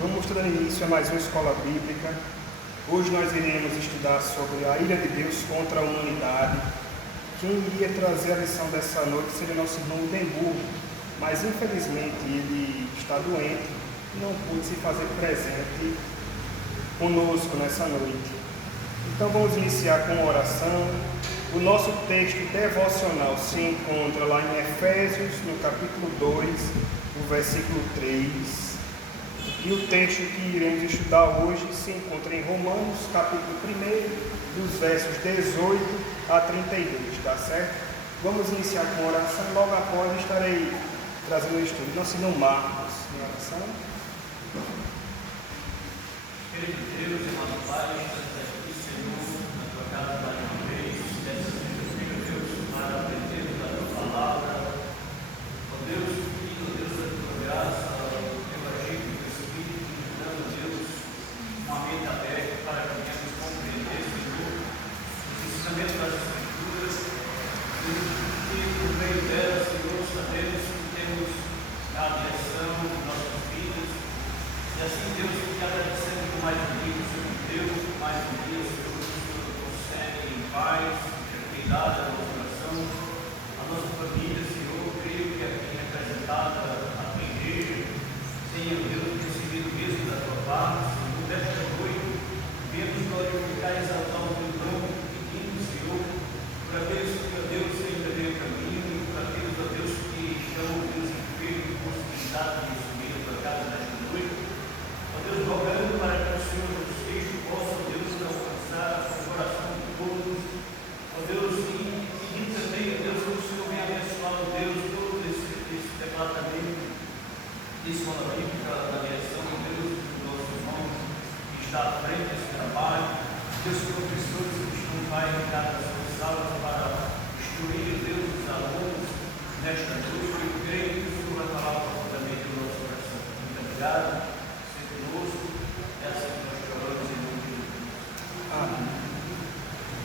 Vamos dando início a mais uma escola bíblica. Hoje nós iremos estudar sobre a ira de Deus contra a humanidade. Quem iria trazer a lição dessa noite seria nosso irmão Demburgo, mas infelizmente ele está doente e não pôde se fazer presente conosco nessa noite. Então vamos iniciar com uma oração. O nosso texto devocional se encontra lá em Efésios, no capítulo 2, o versículo 3. E o texto que iremos estudar hoje se encontra em Romanos, capítulo 1, dos versos 18 a 32, tá certo? Vamos iniciar com a oração, logo após estarei trazendo o estudo. Nosso irmão Marcos, em oração. Querido Deus e nosso Pai, estamos aqui, Senhor, na tua casa mais uma vez, dessa vez, Deus, para aprender da tua palavra. Ó Deus, Filho, Deus da tua graça, o teu agir do teu Espírito, nos dando, Deus, uma mente aberta para que venhamos compreender, Senhor, os ensinamentos das Escrituras, e por meio delas, Senhor, sabemos que temos a direção de nossas vidas, e assim, Deus, que agradecemos por mais um dia, Senhor Deus, mais um dia, Senhor, que o Senhor nos concede em paz, tranquilidade, a nossa coração, a nossa família, Senhor, creio que aqui representada a tua igreja, Senhor Deus, recebido mesmo da tua parte, Senhor, desta noite, viemos glorificar e exaltar o teu nome, pedindo, Senhor, para aqueles que, ó Deus, ainda vem o caminho, para aqueles, ó Deus, que estão, Deus, enfermos, com possibilidade de subir a tua casa nesta noite. Ó Deus, rogando para que o Senhor Jesus Cristo possa, ó Deus, alcançar o coração de todos. Ó Deus, e pedindo também, ó Deus, que o Senhor venha abençoar, ó Deus, todo esse departamento de escola bíblica, na direção, ó Deus, do nosso irmão que está à frente desse trabalho. Deus, professores que estão vai em cada das suas salas para instruir, Deus, os alunos nesta noite. Eu creio que o Senhor vai falar profundamente do nosso coração. Muito obrigado.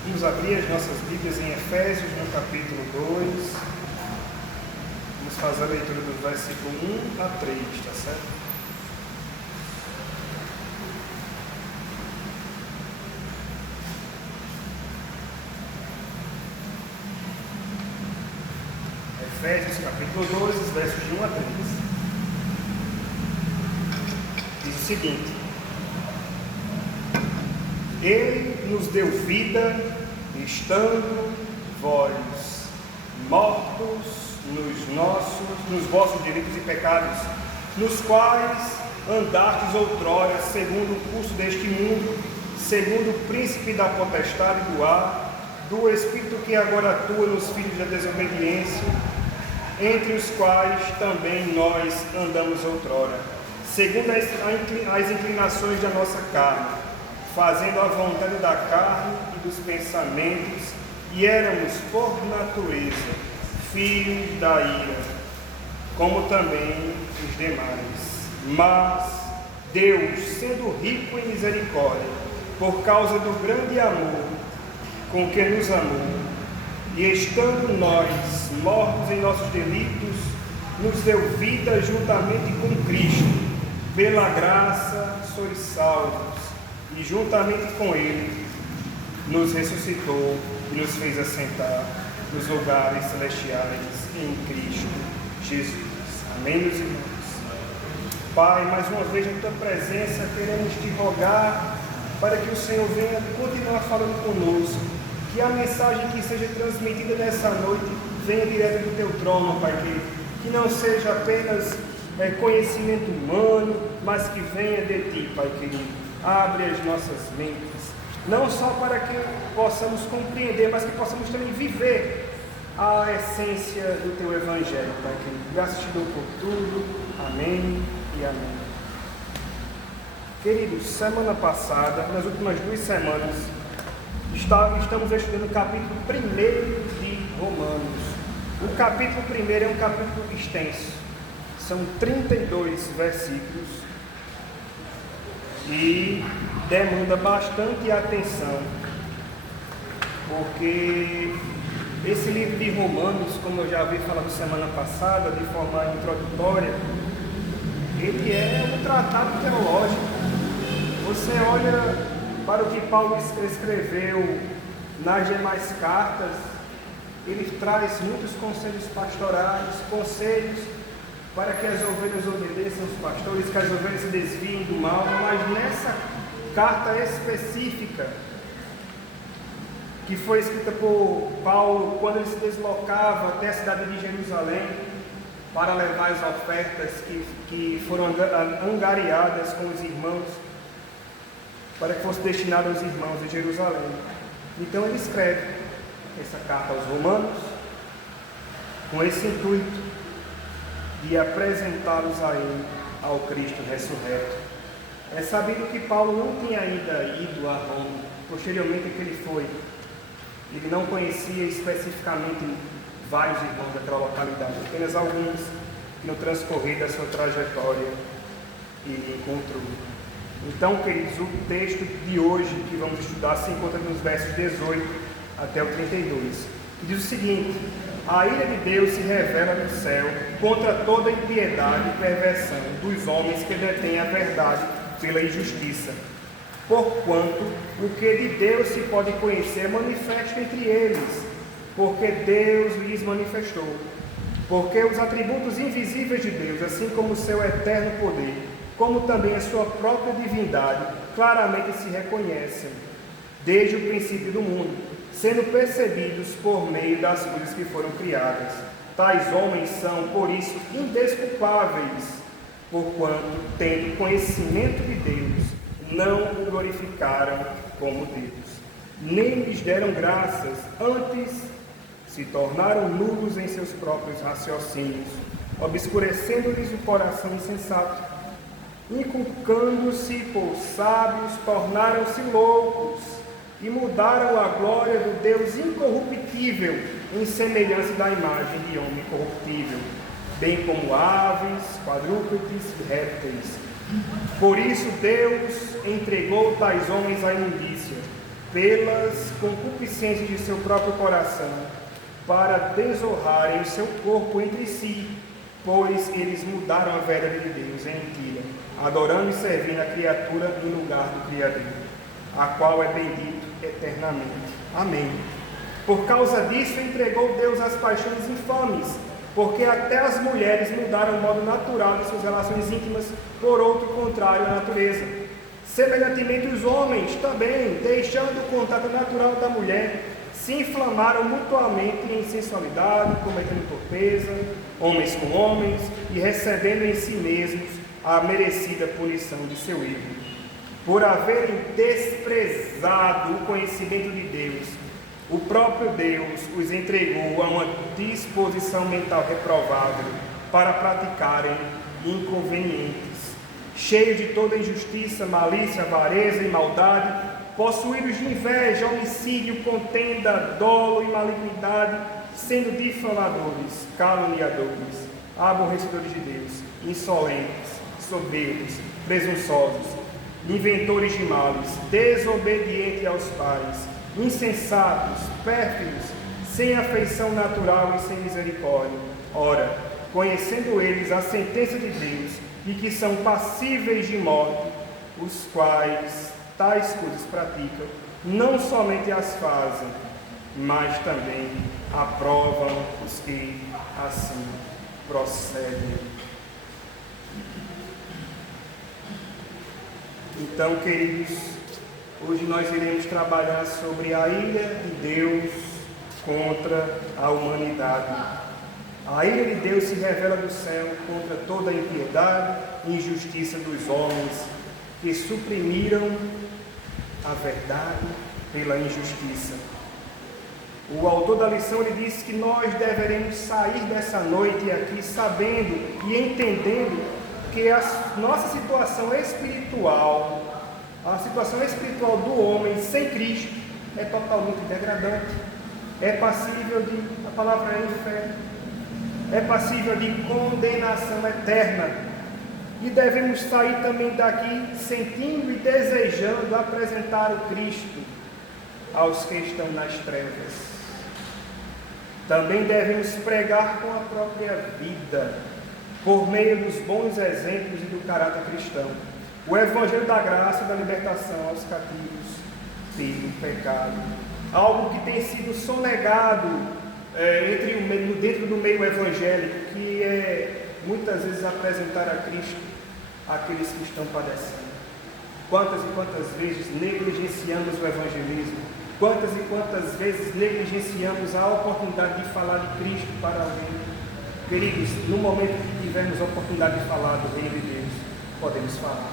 Vamos abrir as nossas Bíblias em Efésios, no capítulo 2. Vamos fazer a leitura do versículo 1 a 3, tá certo? Efésios, capítulo 2, os versos de 1 a 3. Diz o seguinte: Ele nos deu vida, estando vós mortos nos vossos delitos e pecados, nos quais andastes outrora, segundo o curso deste mundo, segundo o príncipe da potestade do ar, do espírito que agora atua nos filhos da desobediência, entre os quais também nós andamos outrora, segundo as inclinações da nossa carne, fazendo a vontade da carne e dos pensamentos, e éramos, por natureza, filhos da ira, como também os demais. Mas Deus, sendo rico em misericórdia, por causa do grande amor com que nos amou, e estando nós mortos em nossos delitos, nos deu vida juntamente com Cristo. Pela graça sois salvos, e juntamente com Ele nos ressuscitou e nos fez assentar nos lugares celestiais em Cristo Jesus. Amém, meus irmãos? Pai, mais uma vez na Tua presença queremos Te rogar para que o Senhor venha continuar falando conosco, que a mensagem que seja transmitida nessa noite venha direto do Teu trono, Pai querido, que não seja apenas conhecimento humano, mas que venha de Ti, Pai querido. Abre as nossas mentes, não só para que possamos compreender, mas que possamos também viver a essência do Teu Evangelho, Pai querido. Graças Te dou por tudo. Amém e amém. Queridos, semana passada, nas últimas 2 semanas, estamos estudando o capítulo 1 de Romanos. O capítulo 1 é um capítulo extenso, são 32 versículos, e demanda bastante atenção, porque esse livro de Romanos, como eu já havia falado semana passada, de forma introdutória, ele é um tratado teológico. Você olha para o que Paulo escreveu nas demais cartas, ele traz muitos conselhos pastorais, conselhos para que as ovelhas obedeçam os pastores, que as ovelhas se desviem do mal, mas nessa carta específica, que foi escrita por Paulo quando ele se deslocava até a cidade de Jerusalém para levar as ofertas que foram angariadas com os irmãos, para que fosse destinado aos irmãos de Jerusalém. Então ele escreve essa carta aos romanos com esse intuito de apresentá-los a ele, ao Cristo ressurreto. É sabido que Paulo não tinha ainda ido a Roma. Posteriormente que ele foi, ele não conhecia especificamente vários irmãos daquela localidade, apenas alguns que no transcorrer da sua trajetória ele encontrou. Então, queridos, o texto de hoje que vamos estudar se encontra nos versos 18 até o 32, que diz o seguinte: a ira de Deus se revela no céu contra toda impiedade e perversão dos homens que detêm a verdade pela injustiça. Porquanto o que de Deus se pode conhecer é manifesto entre eles, porque Deus lhes manifestou. Porque os atributos invisíveis de Deus, assim como o seu eterno poder, como também a sua própria divindade, claramente se reconhecem, desde o princípio do mundo, sendo percebidos por meio das coisas que foram criadas. Tais homens são, por isso, indesculpáveis, porquanto, tendo conhecimento de Deus, não o glorificaram como Deus, nem lhes deram graças, antes se tornaram nulos em seus próprios raciocínios, obscurecendo-lhes o coração insensato. Inculcando-se por sábios, tornaram-se loucos e mudaram a glória do Deus incorruptível em semelhança da imagem de homem corruptível, bem como aves, quadrúpedes e répteis. Por isso Deus entregou tais homens à imundícia, pelas concupiscências de seu próprio coração, para desonrarem o seu corpo entre si, pois eles mudaram a verdade de Deus em mentira, adorando e servindo a criatura em lugar do Criador, a qual é bendito eternamente. Amém. Por causa disso entregou Deus às paixões infames, porque até as mulheres mudaram o modo natural de suas relações íntimas por outro contrário à natureza. Semelhantemente os homens também, deixando o contato natural da mulher, se inflamaram mutuamente em sensualidade, cometendo torpeza, homens com homens, e recebendo em si mesmos a merecida punição de seu erro. Por haverem desprezado o conhecimento de Deus, o próprio Deus os entregou a uma disposição mental reprovável para praticarem inconvenientes, cheios de toda injustiça, malícia, avareza e maldade, possuídos de inveja, homicídio, contenda, dolo e malignidade, sendo difamadores, caluniadores, aborrecedores de Deus, insolentes, soberbos, presunçosos, inventores de males, desobedientes aos pais, insensatos, pérfidos, sem afeição natural e sem misericórdia. Ora, conhecendo eles a sentença de Deus e que são passíveis de morte, os quais tais coisas praticam, não somente as fazem, mas também aprovam os que assim procedem. Então, queridos, hoje nós iremos trabalhar sobre a ira de Deus contra a humanidade. A ira de Deus se revela do céu contra toda a impiedade e injustiça dos homens que suprimiram a verdade pela injustiça. O autor da lição ele diz que nós deveremos sair dessa noite aqui sabendo e entendendo que a nossa situação espiritual, a situação espiritual do homem sem Cristo é totalmente degradante, é passível de, a palavra é inferno, é passível de condenação eterna. E devemos sair também daqui sentindo e desejando apresentar o Cristo aos que estão nas trevas. Também devemos pregar com a própria vida por meio dos bons exemplos e do caráter cristão. O Evangelho da graça e da libertação aos cativos pelo pecado. Algo que tem sido sonegado dentro do meio evangélico, que é muitas vezes apresentar a Cristo àqueles que estão padecendo. Quantas e quantas vezes negligenciamos o evangelismo? Quantas e quantas vezes negligenciamos a oportunidade de falar de Cristo para alguém? Queridos, no momento que tivermos a oportunidade de falar do Reino de Deus, podemos falar.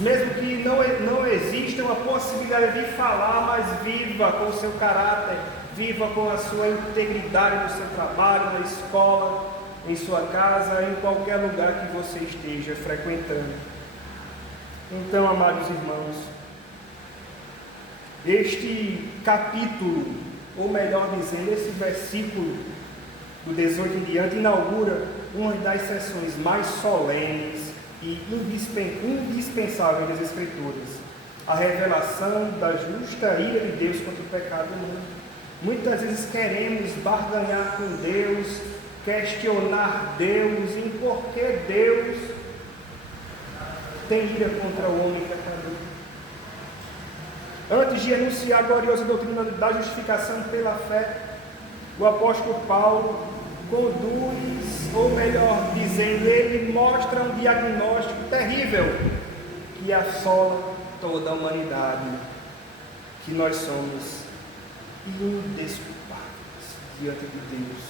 Mesmo que não exista uma possibilidade de falar, mas viva com o seu caráter, viva com a sua integridade no seu trabalho, na escola, em sua casa, em qualquer lugar que você esteja frequentando. Então, amados irmãos, este capítulo, ou melhor dizendo, esse versículo do 18 em diante, inaugura uma das sessões mais solenes e indispensáveis das Escrituras, a revelação da justa ira de Deus contra o pecado humano. Muitas vezes queremos barganhar com Deus, questionar Deus, em por que Deus tem ira contra o homem pecador. Antes de anunciar a gloriosa doutrina da justificação pela fé, o apóstolo Paulo conduz, ou melhor dizendo, ele mostra um diagnóstico terrível que assola toda a humanidade, que nós somos indesculpáveis diante de Deus,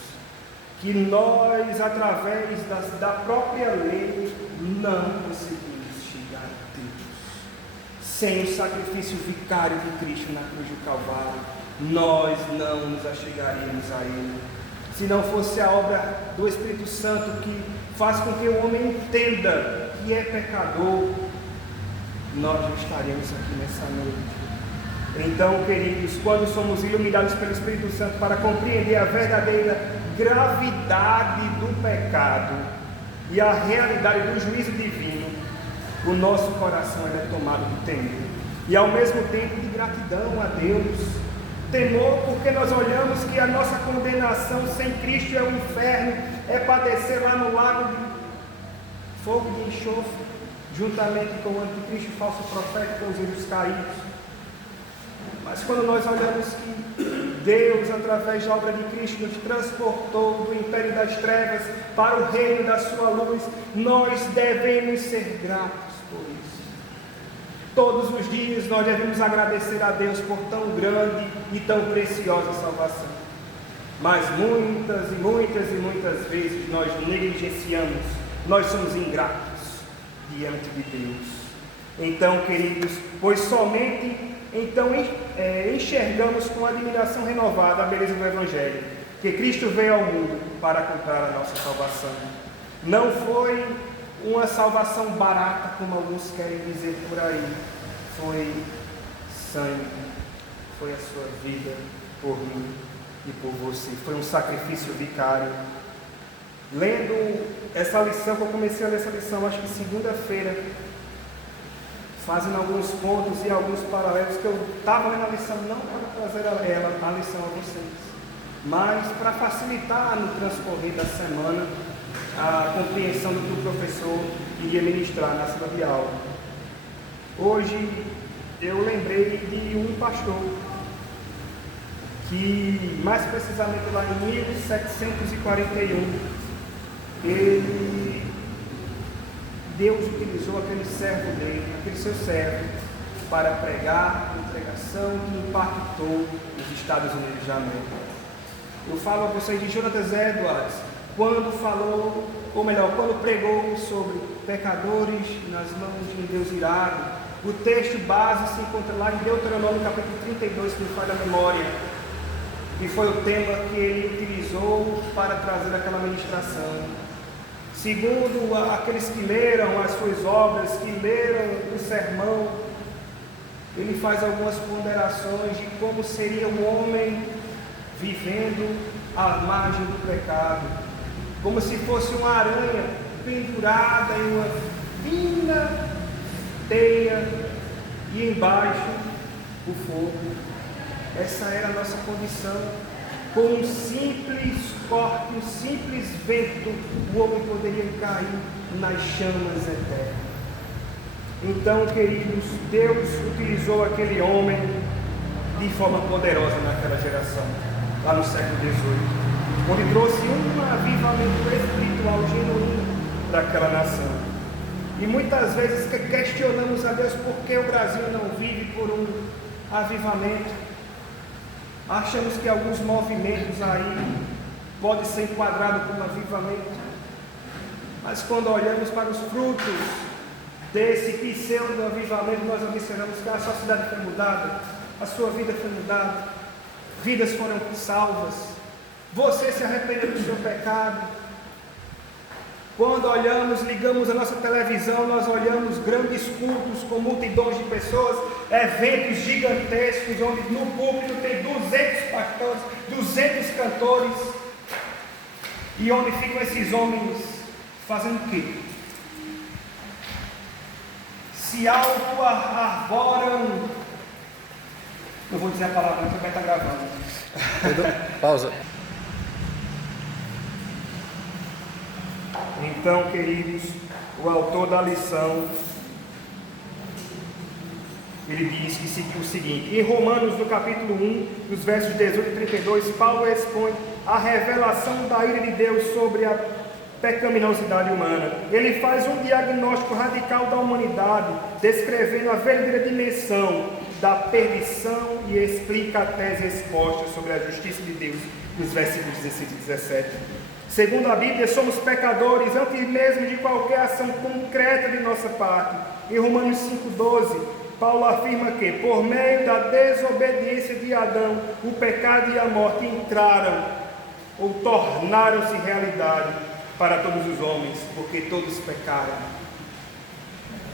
que nós, através da própria lei, não conseguimos chegar a Deus. Sem o sacrifício vicário de Cristo na cruz do Calvário, nós não nos achegaríamos a Ele. Se não fosse a obra do Espírito Santo que faz com que o homem entenda que é pecador, nós não estaríamos aqui nessa noite. Então, queridos, quando somos iluminados pelo Espírito Santo para compreender a verdadeira gravidade do pecado e a realidade do juízo divino, o nosso coração é tomado de temor e ao mesmo tempo de gratidão a Deus. Temor porque nós olhamos que a nossa condenação sem Cristo é o inferno, é padecer lá no lago de fogo de enxofre, juntamente com o anticristo, o falso profeta, com os anjos caídos. Mas quando nós olhamos que Deus, através da obra de Cristo, nos transportou do império das trevas para o reino da sua luz, nós devemos ser gratos por isso. Todos os dias nós devemos agradecer a Deus por tão grande e tão preciosa salvação. Mas muitas e muitas e muitas vezes nós negligenciamos, nós somos ingratos diante de Deus. Então, queridos, pois somente então enxergamos com admiração renovada a beleza do Evangelho, que Cristo veio ao mundo para comprar a nossa salvação. Não foi uma salvação barata, como alguns querem dizer por aí. Foi sangue, foi a sua vida por mim e por você. Foi um sacrifício vicário. Lendo essa lição, que eu comecei a ler essa lição, acho que segunda-feira, fazendo alguns pontos e alguns paralelos, que eu estava lendo a lição não para trazer a lição a vocês, mas para facilitar no transcorrer da semana a compreensão do que o professor iria ministrar na sala de aula. Hoje eu lembrei de um pastor que, mais precisamente lá em 1741, Deus utilizou aquele servo dele, aquele seu servo, para pregar uma pregação que impactou os Estados Unidos da América. Eu falo a vocês de Jonathan Edwards, quando falou, ou melhor, quando pregou sobre pecadores nas mãos de um Deus irado. O texto base se encontra lá em Deuteronômio capítulo 32, se me falha a memória, que foi o tema que ele utilizou para trazer aquela ministração. Segundo aqueles que leram as suas obras, que leram o sermão, ele faz algumas ponderações de como seria o homem vivendo à margem do pecado, como se fosse uma aranha pendurada em uma fina teia e embaixo o fogo. Essa era a nossa condição. com um simples corte, um simples vento, o homem poderia cair nas chamas eternas. Então, queridos, Deus utilizou aquele homem de forma poderosa naquela geração, lá no século XVIII, onde trouxe um avivamento espiritual genuíno daquela nação. E muitas vezes questionamos a Deus por que o Brasil não vive por um avivamento. Achamos que alguns movimentos aí podem ser enquadrados como avivamento. Mas quando olhamos para os frutos desse pseudo-avivamento, nós observamos que a sociedade foi mudada, a sua vida foi mudada, vidas foram salvas, você se arrependeu do seu pecado. Quando olhamos, ligamos a nossa televisão, nós olhamos grandes cultos com multidões de pessoas, eventos gigantescos, onde no púlpito tem 200 pastores, 200 cantores, e onde ficam esses homens fazendo o quê? Se auto-arvoram. Não vou dizer a palavra, porque vai estar gravando. Pausa. Então, queridos, o autor da lição, ele diz que o seguinte: em Romanos, no capítulo 1, nos versos 18 e 32, Paulo expõe a revelação da ira de Deus sobre a pecaminosidade humana. Ele faz um diagnóstico radical da humanidade, descrevendo a verdadeira dimensão da perdição, e explica a tese exposta sobre a justiça de Deus nos versículos 16 e 17. Segundo a Bíblia, somos pecadores antes mesmo de qualquer ação concreta de nossa parte. Em Romanos 5,12, Paulo afirma que, por meio da desobediência de Adão, o pecado e a morte entraram ou tornaram-se realidade para todos os homens, porque todos pecaram.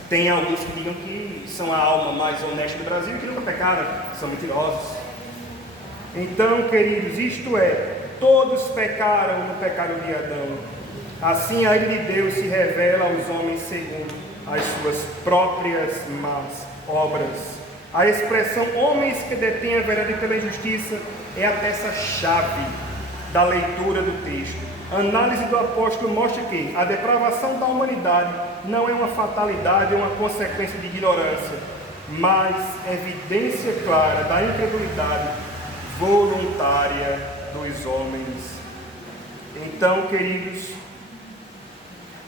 Tem alguns que digam que são a alma mais honesta do Brasil e que nunca pecaram, são mentirosos. Então, queridos, isto é, todos pecaram no pecado de Adão. Assim a ira de Deus se revela aos homens segundo as suas próprias más obras. A expressão homens que detêm a verdade pela injustiça é a peça-chave da leitura do texto. A análise do apóstolo mostra que a depravação da humanidade não é uma fatalidade ou uma consequência de ignorância, mas evidência clara da incredulidade voluntária dos homens. Então, queridos,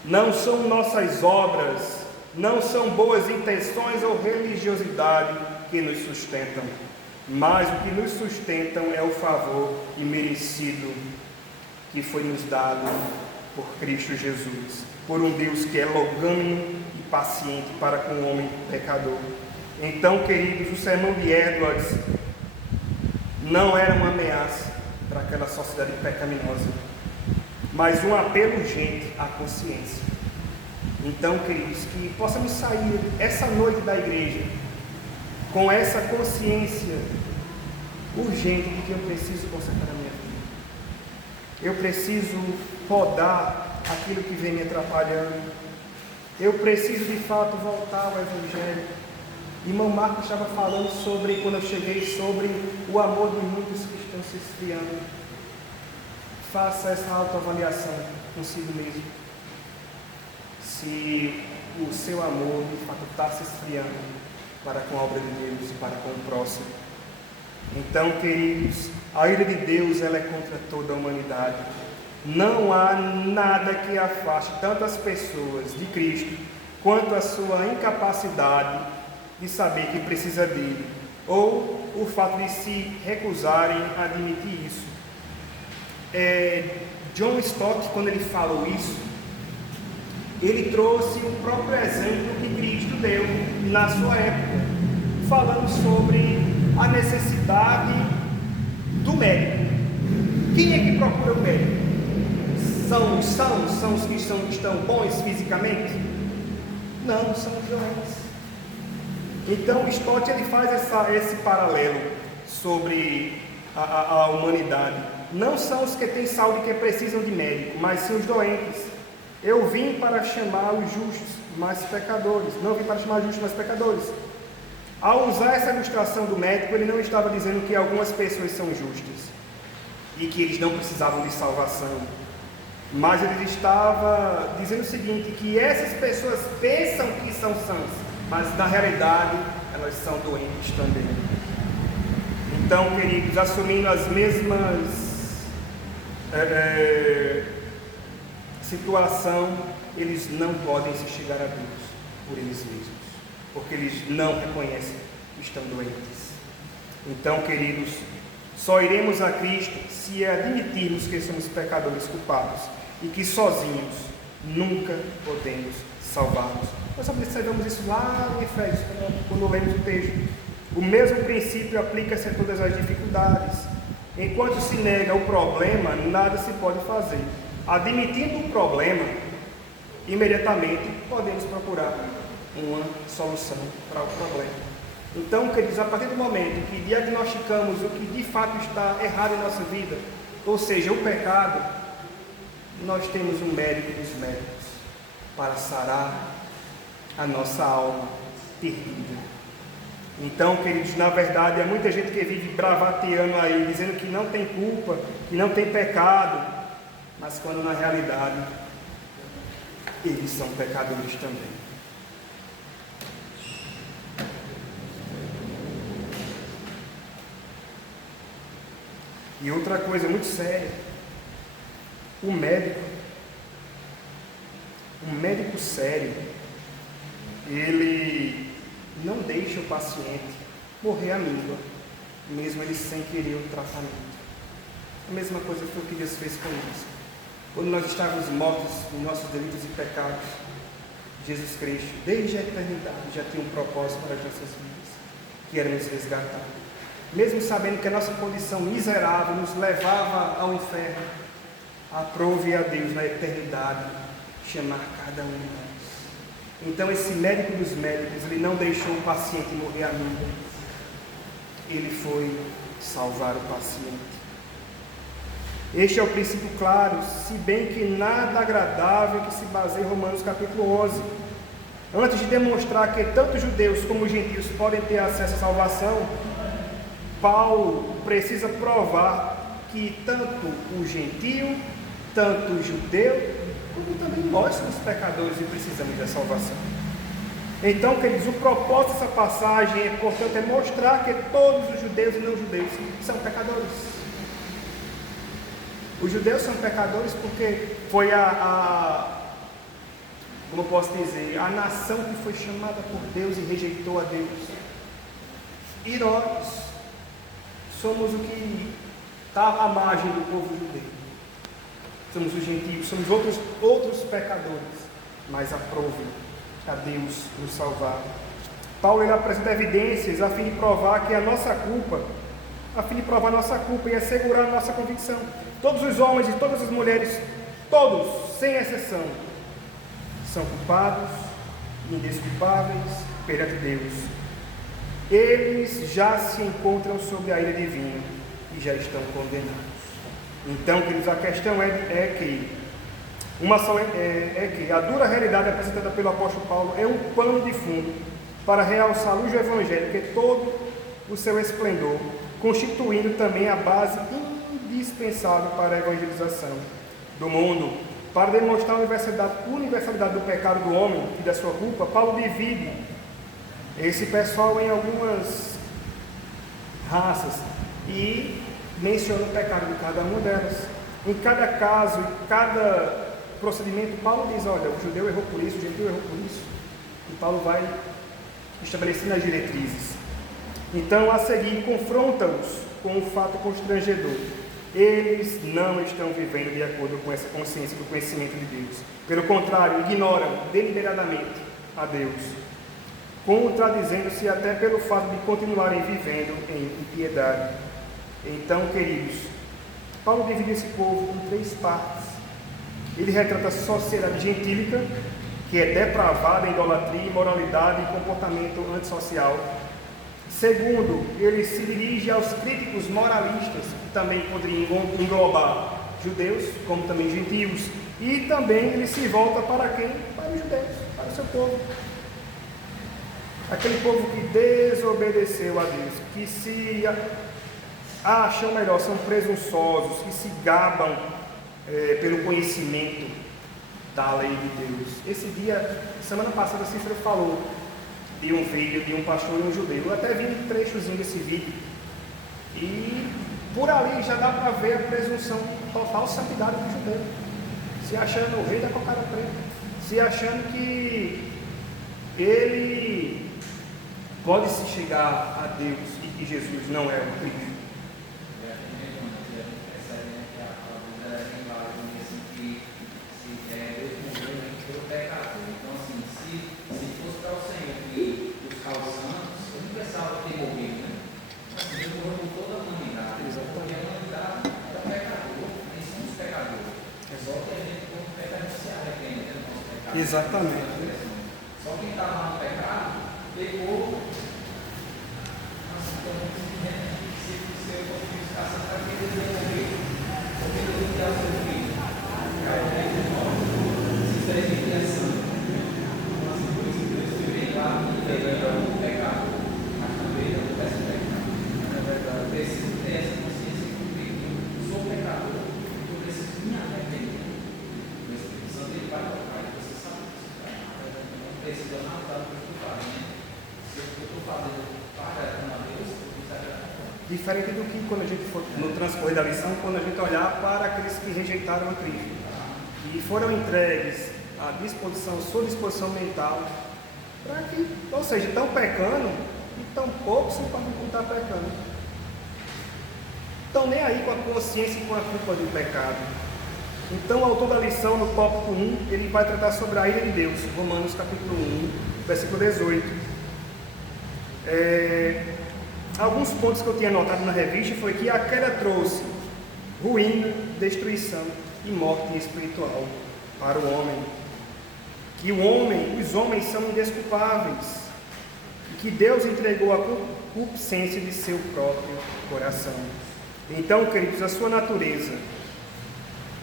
não são nossas obras, não são boas intenções ou religiosidade que nos sustentam, mas o que nos sustentam é o favor imerecido que foi nos dado por Cristo Jesus, por um Deus que é longânimo e paciente para com o homem pecador. Então, queridos, o sermão de Edwards não era uma ameaça para aquela sociedade pecaminosa, mas um apelo urgente à consciência. Então, queridos, que possamos sair essa noite da igreja com essa consciência urgente de que eu preciso consertar a minha vida. Eu preciso podar aquilo que vem me atrapalhando. Eu preciso de fato voltar ao Evangelho. Irmão Marcos estava falando sobre, quando eu cheguei, sobre o amor de muitos que estão se esfriando. Faça essa autoavaliação consigo mesmo. Se o seu amor de fato está se esfriando para com a obra de Deus e para com o próximo. Então, queridos, a ira de Deus ela é contra toda a humanidade. Não há nada que afaste tanto as pessoas de Cristo quanto a sua incapacidade de saber que precisa dele, ou o fato de se recusarem a admitir isso. John Stott, quando ele falou isso, ele trouxe o próprio exemplo que Cristo deu na sua época, falando sobre a necessidade do médico. Quem é que procura o médico? São os que estão bons fisicamente? Não, são os doentes. Então, Stott ele faz esse paralelo sobre a humanidade. Não são os que têm saúde que precisam de médico, mas sim os doentes. Eu vim para chamar os justos, mas pecadores. Não vim para chamar os justos, mas pecadores. Ao usar essa ilustração do médico, ele não estava dizendo que algumas pessoas são justas. e que eles não precisavam de salvação. Mas ele estava dizendo o seguinte, que essas pessoas pensam que são sãs, mas na realidade elas são doentes também. Então, queridos, assumindo as mesmas situação, eles não podem se chegar a Deus por eles mesmos, porque eles não reconhecem que estão doentes. Então, queridos, só iremos a Cristo se admitirmos que somos pecadores culpados e que sozinhos nunca podemos salvar-nos. Nós observamos isso lá em Efésios, quando lemos o texto. O mesmo princípio aplica-se a todas as dificuldades. Enquanto se nega o problema, nada se pode fazer. Admitindo o problema, imediatamente podemos procurar uma solução para o problema. Então, queridos, a partir do momento que diagnosticamos o que de fato está errado em nossa vida, ou seja, o pecado, nós temos um médico dos médicos para sarar a nossa alma perdida. Então, queridos, na verdade, há muita gente que vive bravateando aí, dizendo que não tem culpa, que não tem pecado, mas quando na realidade eles são pecadores também. E outra coisa muito séria, o médico sério, ele não deixa o paciente morrer à míngua, mesmo ele sem querer o tratamento. A mesma coisa foi o que Deus fez conosco. Quando nós estávamos mortos em nossos delitos e pecados, Jesus Cristo, desde a eternidade, já tinha um propósito para as nossas vidas, que era nos resgatar. Mesmo sabendo que a nossa condição miserável nos levava ao inferno, aprove a Deus na eternidade chamar cada um de nós. Então esse médico dos médicos, ele não deixou o paciente morrer à míngua, ele foi salvar o paciente. Este é o princípio claro, se bem que nada agradável que se baseia em Romanos capítulo 11. Antes de demonstrar que tanto judeus como gentios podem ter acesso à salvação, Paulo precisa provar que tanto o gentio, tanto o judeu, como também nós somos pecadores e precisamos da salvação. Então, queridos, o propósito dessa passagem, portanto, é mostrar que todos os judeus e não judeus são pecadores. Os judeus são pecadores porque foi como eu posso dizer, a nação que foi chamada por Deus e rejeitou a Deus. E nós somos o que está à margem do povo judeu. Somos os gentios, somos outros pecadores, mas aprove a Deus nos salvar. Paulo ele apresenta evidências a fim de provar que a nossa culpa, e assegurar a nossa convicção. Todos os homens e todas as mulheres, todos, sem exceção, são culpados, indesculpáveis perante Deus. Eles já se encontram sob a ira divina e já estão condenados. Então, queridos, a questão é que a dura realidade apresentada pelo apóstolo Paulo é um pano de fundo para realçar a luz do Evangelho, que é todo o seu esplendor, constituindo também a base indispensável para a evangelização do mundo. Para demonstrar a universalidade do pecado do homem e da sua culpa, Paulo divide esse pessoal em algumas raças e menciona o pecado de cada uma delas. Em cada caso, em cada procedimento, Paulo diz, olha, o judeu errou por isso, o gentil errou por isso. E Paulo vai estabelecendo as diretrizes. Então, a seguir, confronta-os com um fato constrangedor. Eles não estão vivendo de acordo com essa consciência do conhecimento de Deus. Pelo contrário, ignoram deliberadamente a Deus, contradizendo-se até pelo fato de continuarem vivendo em impiedade. Então, queridos, Paulo divide esse povo em 3 partes. Ele retrata a sociedade gentílica, que é depravada em idolatria, imoralidade e comportamento antissocial. Segundo, ele se dirige aos críticos moralistas, que também poderiam englobar judeus, como também gentios. E também ele se volta para quem? Para os judeus, para o seu povo. Aquele povo que desobedeceu a Deus, que se acham melhor, são presunçosos, que se gabam pelo conhecimento da lei de Deus. Esse dia, semana passada, Cícero falou de um vídeo de um pastor e um judeu. Eu até vi um trechozinho desse vídeo e por ali já dá para ver a presunção total santidade do judeu, se achando o rei da cocada preta, se achando que ele pode se chegar a Deus e que Jesus não é o Cristo. Exatamente. Só quem estava no pecado pegou. Se eu fosse ficar para quem deveria morrer, porque ele deveria dar o seu filho. Se seria criação. Nossa, por isso que Deus veio lá e veio o pecado. Mas também não peço pecado. É verdade. Eu preciso ter essa consciência comigo. Eu sou pecador. Eu preciso me arrepender. O Espírito Santo ele vai tocar. Precisa matar o que eu estou fazendo. Se o que eu estou fazendo para uma Deus, eu preciso. Diferente do que quando a gente for no transcorrer da lição, quando a gente olhar para aqueles que rejeitaram a Cristo e foram entregues à disposição, sua disposição mental, para que, ou seja, estão pecando e tão pouco se podem estar pecando. Estão nem aí com a consciência e com a culpa do pecado. Então, o autor da lição, no tópico 1, ele vai tratar sobre a ira de Deus, Romanos capítulo 1, versículo 18. Alguns pontos que eu tinha anotado na revista foi que a queda trouxe ruína, destruição e morte espiritual para o homem. Que os homens são indesculpáveis e que Deus entregou a concupiscência de seu próprio coração. Então, queridos, a sua natureza,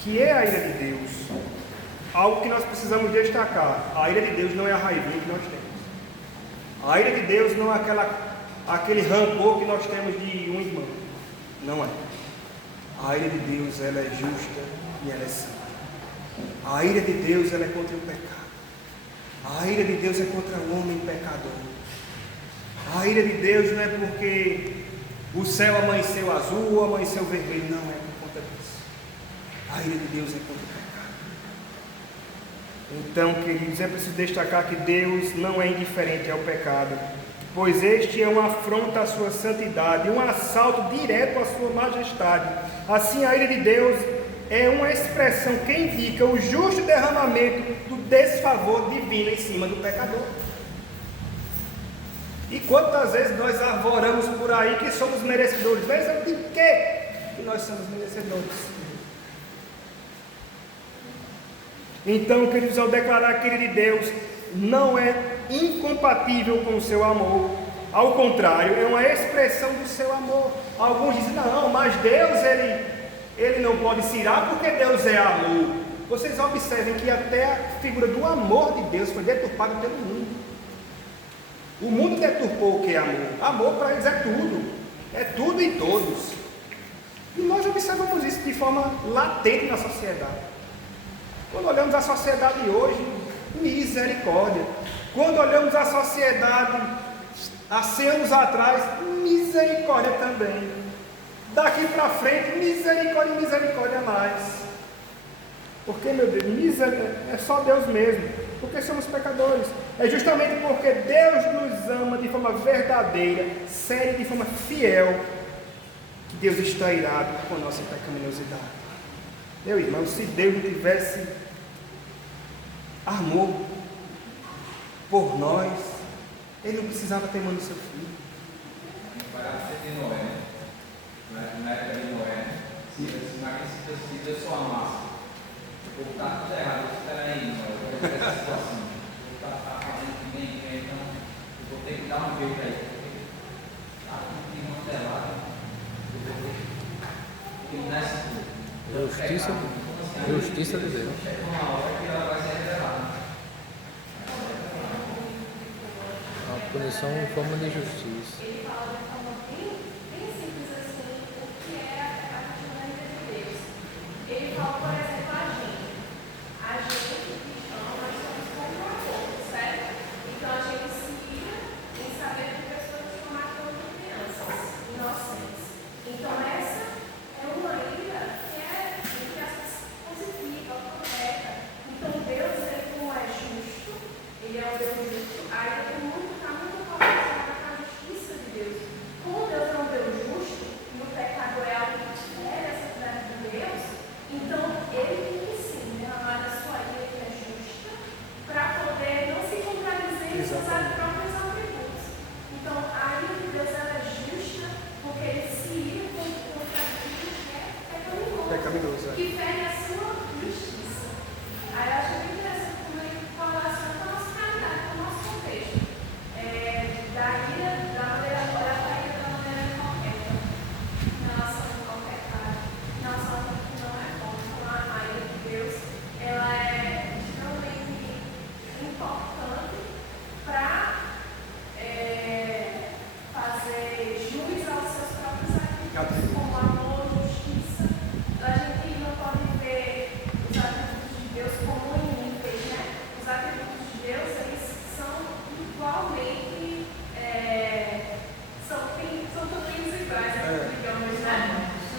que é a ira de Deus, algo que nós precisamos destacar: a ira de Deus não é a raivinha que nós temos, a ira de Deus não é aquele rancor que nós temos de um irmão, não é. A ira de Deus, ela é justa e ela é santa. A ira de Deus, ela é contra o pecado. A ira de Deus é contra o homem pecador. A ira de Deus não é porque o céu amanheceu azul, amanheceu vermelho, não é por conta disso. A ira de Deus é contra o pecado. Então, queridos, é preciso destacar que Deus não é indiferente ao pecado, pois este é uma afronta à sua santidade, um assalto direto à sua majestade. Assim, a ira de Deus é uma expressão que indica o justo derramamento do desfavor divino em cima do pecador. E quantas vezes nós arvoramos por aí que somos merecedores? Merecedores de quê que nós somos merecedores? Então, queridos, ao declarar que a ira de Deus não é incompatível com o seu amor, ao contrário, é uma expressão do seu amor. Alguns dizem: não, mas Deus, ele não pode se irar porque Deus é amor. Vocês observem que até a figura do amor de Deus foi deturpada pelo mundo. O mundo deturpou o que é amor. Amor para eles é tudo e todos. E nós observamos isso de forma latente na sociedade. Quando olhamos a sociedade hoje, misericórdia. Quando olhamos a sociedade há 100 anos atrás, misericórdia também. Daqui para frente, misericórdia, misericórdia mais. Porque, meu Deus, é só Deus mesmo. Porque somos pecadores. É justamente porque Deus nos ama de forma verdadeira, séria, de forma fiel, que Deus está irado com a nossa pecaminosidade. Meu irmão, se Deus não tivesse amor por nós, Ele não precisava ter mandado seu filho. Para de Noé, na época de Noé, se Deus só amasse, o povo está tudo errado. Espera aí, Noé, eu vou ver essa situação. O povo está fazendo que nem quer, então eu vou ter que dar um jeito aí. Está tudo desmantelado. Eu vou ter que eliminar isso tudo. Justiça de Deus. Chega uma hora que ela vai ser revelada. A punição em forma de justiça. Ele fala de forma bem simples assim, o pecaminoso. que fere a sua justiça. Aí eu acho muito interessante como ele correlaciona com a nossa realidade, com o nosso contexto. Da ira, da maneira da maneira correta, em relação ao pecado, em relação ao que não é bom. Então a ira de Deus, ela é extremamente importante para fazer jus aos seus próprios atributos, como amor, justiça. A gente não pode ver os atributos de Deus como iníquos, né? Os atributos de Deus, eles são igualmente, são todos iguais, digamos, né?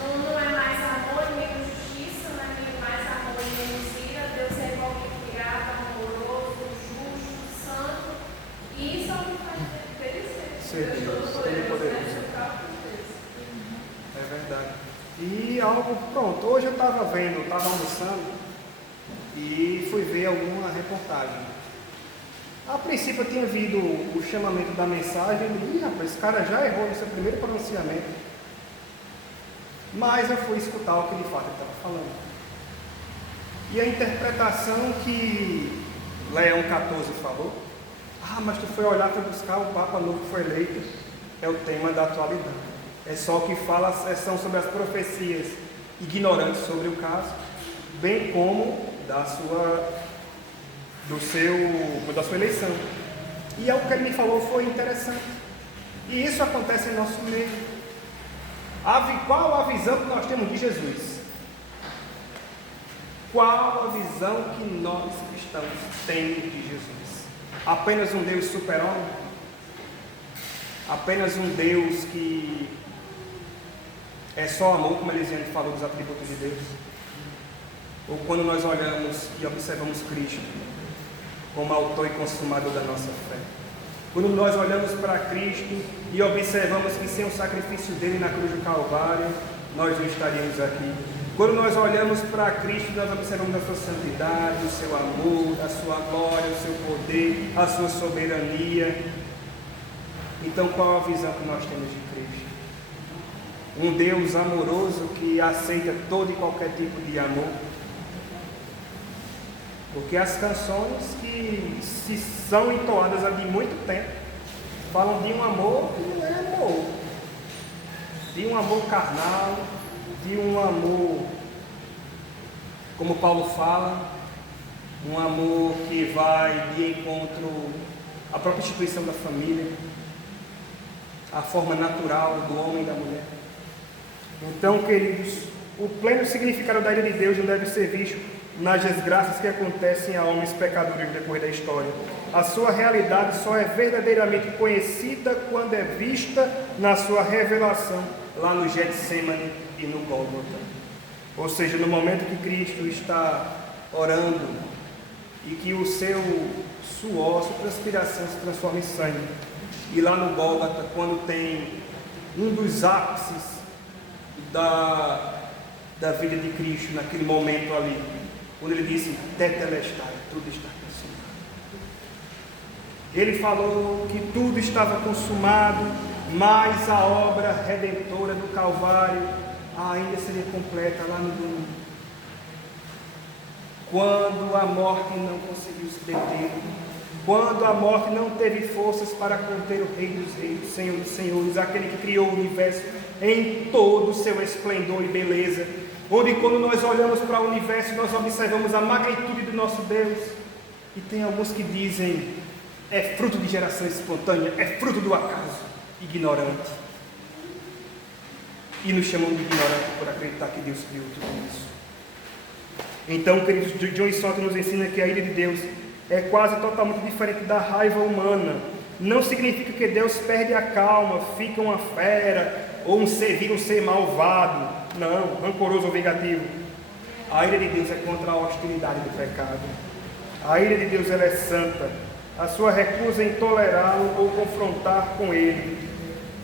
Não é mais amor e menos justiça, não é nem mais amor e menos ira. Deus é igualmente criado, amoroso, justo, santo. E isso é o que faz dele ser Deus todo-poderoso, né? É verdade. E algo, pronto, hoje eu estava almoçando e fui ver alguma reportagem. A princípio eu tinha ouvido o chamamento da mensagem e rapaz, esse cara já errou no seu primeiro pronunciamento. Mas eu fui escutar o que de fato ele estava falando. E a interpretação que Leão XIV falou, mas tu foi olhar para buscar o Papa novo que foi eleito, é o tema da atualidade. É só o que fala, são sobre as profecias ignorantes sobre o caso, bem como da sua eleição. E algo que ele me falou foi interessante. E isso acontece em nosso meio. Qual a visão que nós temos de Jesus? Qual a visão que nós cristãos temos de Jesus? Apenas um Deus super-homem? Apenas um Deus que é só amor, como Elisiane falou dos atributos de Deus? Ou quando nós olhamos e observamos Cristo como autor e consumador da nossa fé? Quando nós olhamos para Cristo e observamos que sem o sacrifício dele na cruz do Calvário, nós não estaríamos aqui. Quando nós olhamos para Cristo, nós observamos a sua santidade, o seu amor, a sua glória, o seu poder, a sua soberania. Então, qual a visão que nós temos de Cristo? Um Deus amoroso que aceita todo e qualquer tipo de amor. Porque as canções que se são entoadas há de muito tempo falam de um amor que não é amor, de um amor carnal, de um amor, como Paulo fala, um amor que vai de encontro à própria instituição da família, à forma natural do homem e da mulher. Então, queridos, o pleno significado da ira de Deus não deve ser visto nas desgraças que acontecem a homens pecadores depois da história. A sua realidade só é verdadeiramente conhecida quando é vista na sua revelação lá no Getsemane e no Gólgota. Ou seja, no momento que Cristo está orando e que o seu suor, sua transpiração se transforma em sangue. E lá no Gólgota, quando tem um dos ápices da vida de Cristo, naquele momento ali, quando ele disse, tetelestai, tudo está consumado. Ele falou que tudo estava consumado, mas a obra redentora do Calvário ainda seria completa lá no domingo. Quando a morte não conseguiu se deter, quando a morte não teve forças para conter o Rei dos Reis, o Senhor dos Senhores, aquele que criou o universo em todo o seu esplendor e beleza, onde quando nós olhamos para o universo, nós observamos a magnitude do nosso Deus, e tem alguns que dizem, é fruto de geração espontânea, é fruto do acaso, ignorante, e nos chamam de ignorante por acreditar que Deus criou tudo isso. Então, queridos, John Stott nos ensina que a ira de Deus é quase totalmente diferente da raiva humana. Não significa que Deus perde a calma, fica uma fera, ou vira um ser malvado. Não, rancoroso ou vingativo. A ira de Deus é contra a hostilidade do pecado. A ira de Deus ela é santa. A sua recusa em tolerá-lo ou confrontar com ele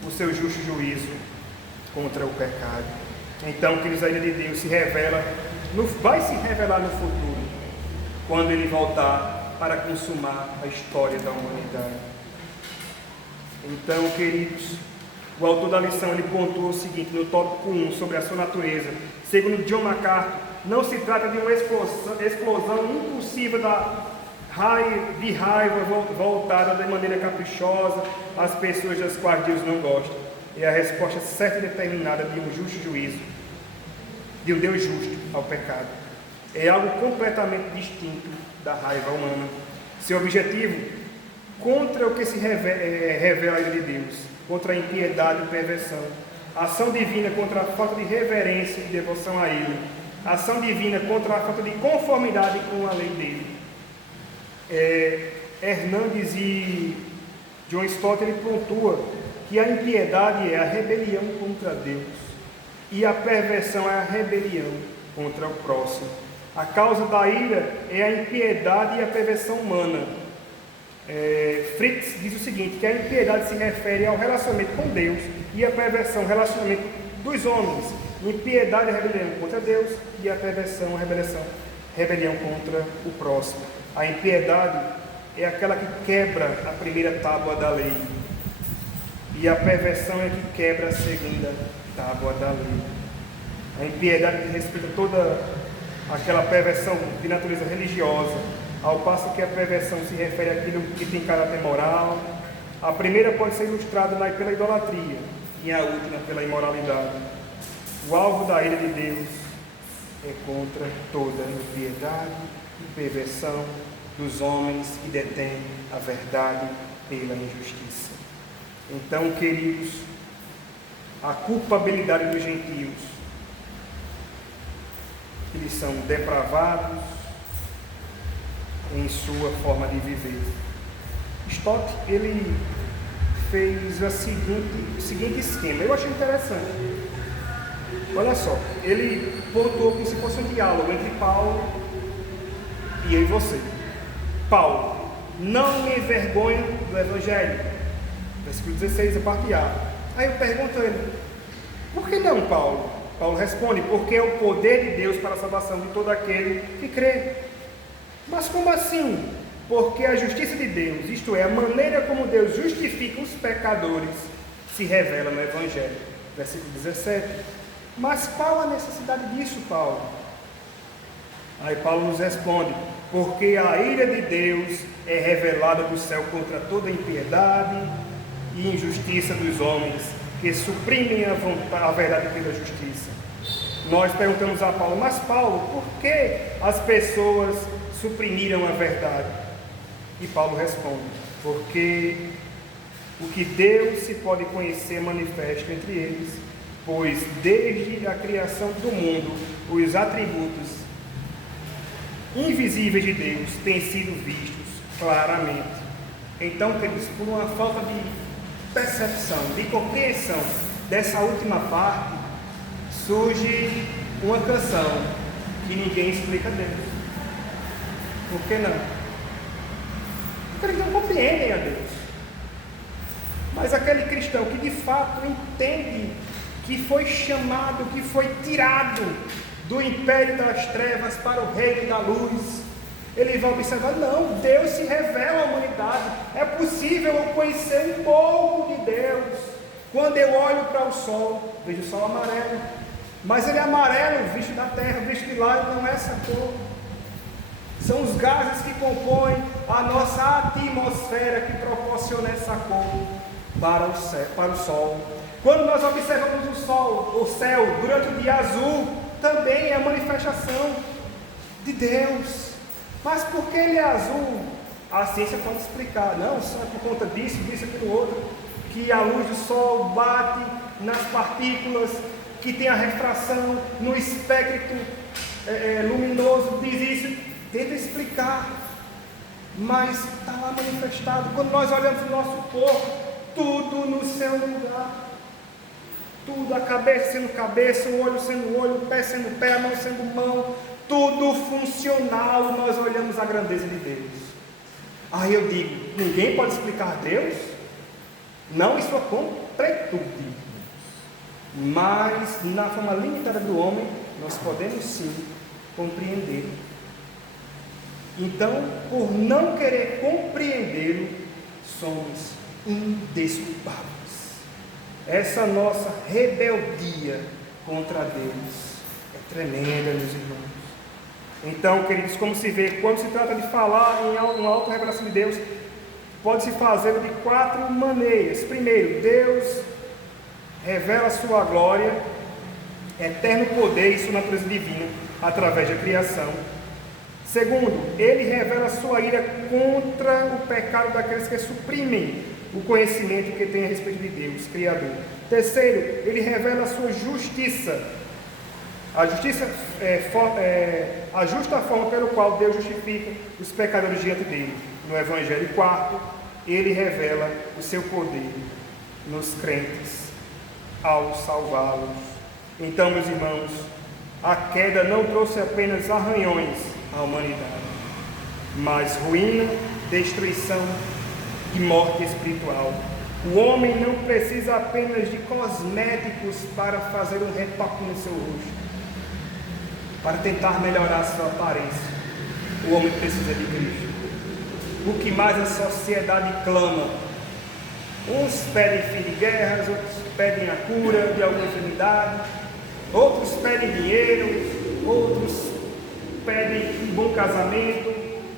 o seu justo juízo contra o pecado. Então, queridos, a ira de Deus vai se revelar no futuro, quando ele voltar para consumar a história da humanidade. Então, queridos, O autor da lição ele pontuou o seguinte, no tópico 1, sobre a sua natureza. Segundo John MacArthur, não se trata de uma explosão impulsiva de raiva voltada de maneira caprichosa às pessoas das quais Deus não gosta. É a resposta certa e determinada de um justo juízo, de um Deus justo ao pecado. É algo completamente distinto da raiva humana. Seu objetivo, contra o que se revela a ira de Deus, contra a impiedade e perversão. Ação divina contra a falta de reverência e devoção a Ele. Ação divina contra a falta de conformidade com a lei dele. Hernandes e John Stott ele pontua que a impiedade é a rebelião contra Deus e a perversão é a rebelião contra o próximo. A causa da ira é a impiedade e a perversão humana. Fritz diz o seguinte, que a impiedade se refere ao relacionamento com Deus e a perversão ao relacionamento dos homens. Impiedade é a rebelião contra Deus e a perversão é a rebelião contra o próximo. A impiedade é aquela que quebra a primeira tábua da lei. E a perversão é que quebra a segunda tábua da lei. A impiedade respeita toda aquela perversão de natureza religiosa, ao passo que a perversão se refere àquilo que tem caráter moral. A primeira pode ser ilustrada pela idolatria e a última pela imoralidade. O alvo da ira de Deus é contra toda impiedade e perversão dos homens que detêm a verdade pela injustiça. Então, queridos, a culpabilidade dos gentios, eles são depravados em sua forma de viver. Stott, ele fez o seguinte esquema, eu achei interessante. Olha só, ele pontuou como se fosse um diálogo entre Paulo e eu e você. Paulo, não me envergonho do Evangelho. Versículo 16, a parte A. Aí eu pergunto a ele, por que não, Paulo? Paulo responde, porque é o poder de Deus para a salvação de todo aquele que crê. Mas como assim? Porque a justiça de Deus, isto é, a maneira como Deus justifica os pecadores, se revela no Evangelho. Versículo 17. Mas qual a necessidade disso, Paulo? Aí Paulo nos responde, porque a ira de Deus é revelada do céu contra toda impiedade e injustiça dos homens, que suprimem a verdade pela justiça. Nós perguntamos a Paulo, mas Paulo, por que as pessoas suprimiram a verdade? E Paulo responde, porque o que Deus se pode conhecer manifesto entre eles, pois desde a criação do mundo, os atributos invisíveis de Deus têm sido vistos claramente. Então, queridos, por uma falta de percepção, de compreensão dessa última parte, surge uma canção que ninguém explica Deus. Por que não? Porque eles não compreendem a Deus. Mas aquele cristão que de fato entende que foi chamado, que foi tirado do império das trevas para o reino da luz, ele vai observar, não, Deus se revela à humanidade, é possível eu conhecer um pouco de Deus. Quando eu olho para o sol, vejo o sol amarelo, mas ele é amarelo visto da terra, visto de lá, e não é essa cor. São os gases que compõem a nossa atmosfera que proporciona essa cor para o sol. Quando nós observamos o céu durante o dia azul, também é a manifestação de Deus. Mas por que ele é azul? A ciência pode explicar. Não, só é por conta disso, aquilo outro. Que a luz do sol bate nas partículas, que tem a refração no espectro luminoso, diz isso. Tenta explicar. Mas está lá manifestado. Quando nós olhamos o nosso corpo, tudo no seu lugar. Tudo, a cabeça sendo cabeça, o olho sendo olho, o pé sendo pé, a mão sendo mão, tudo funcional, nós olhamos a grandeza de Deus. Aí eu digo, ninguém pode explicar Deus? Não em sua completude, mas na forma limitada do homem, nós podemos sim compreender. Então, por não querer compreendê-lo, somos indesculpáveis. essa nossa rebeldia contra Deus é tremenda, meus irmãos. Então, queridos, como se vê, quando se trata de falar em uma auto-revelação de Deus, pode-se fazer de 4 maneiras. Primeiro, Deus revela a sua glória, eterno poder e sua natureza divina através da criação. Segundo, Ele revela a sua ira contra o pecado daqueles que suprimem o conhecimento que tem a respeito de Deus, Criador. Terceiro, Ele revela a sua justiça. A justiça a justa forma pelo qual Deus justifica os pecadores diante dele no Evangelho. E quarto, Ele revela o seu poder nos crentes ao salvá-los. Então, meus irmãos, a queda não trouxe apenas arranhões à humanidade, mas ruína, destruição e morte espiritual. O homem não precisa apenas de cosméticos para fazer um retoque no seu rosto, para tentar melhorar a sua aparência. O homem precisa de Cristo. O que mais a sociedade clama? Uns pedem fim de guerras, outros pedem a cura de alguma enfermidade, outros pedem dinheiro, outros pedem um bom casamento,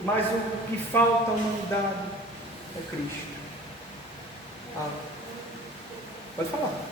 mas o que falta à humanidade é Cristo. Pode falar.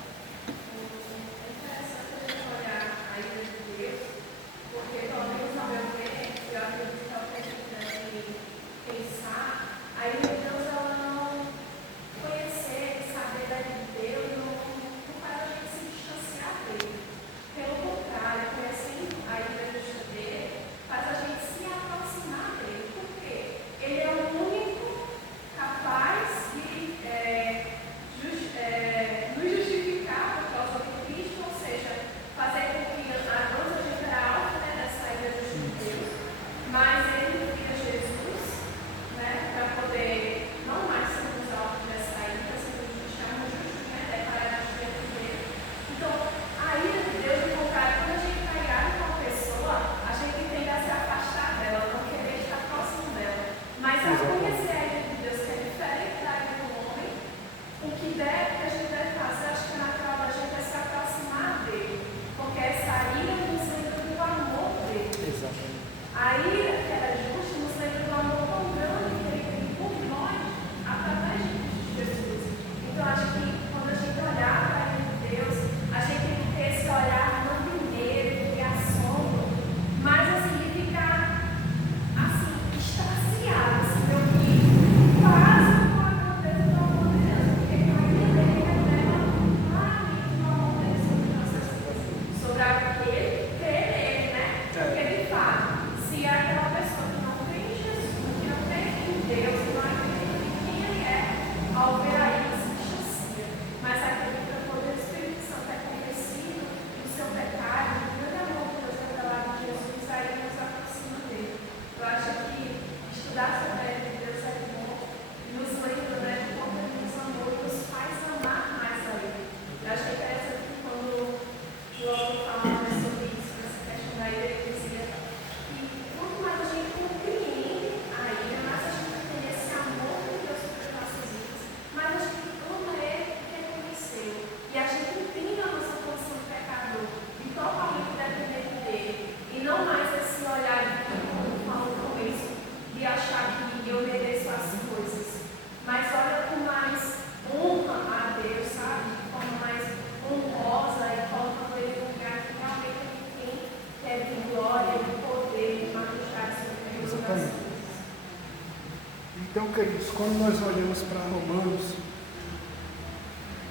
Então, queridos, quando nós olhamos para Romanos,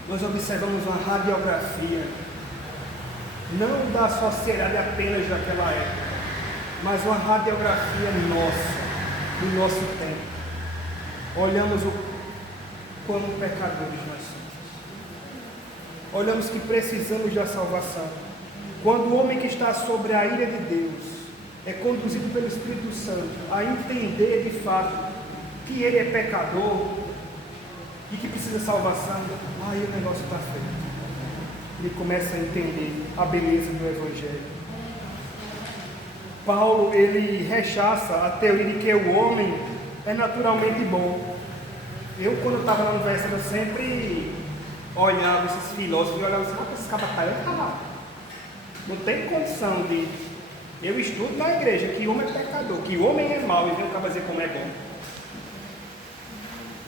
nós observamos uma radiografia, não da sociedade apenas daquela época, mas uma radiografia nossa, do nosso tempo. Olhamos o quão pecadores nós somos. Olhamos que precisamos da salvação. Quando o homem que está sobre a ira de Deus é conduzido pelo Espírito Santo a entender de fato que ele é pecador e que precisa de salvação, aí o negócio está feito. Ele começa a entender a beleza do Evangelho. Paulo, ele rechaça a teoria de que o homem é naturalmente bom. Eu, quando estava na universidade, eu sempre olhava esses filósofos e olhava assim, esse cara está errado. Não tem condição de... Eu estudo na igreja que o homem é pecador, que o homem é mau, e vem o cara dizer como é bom.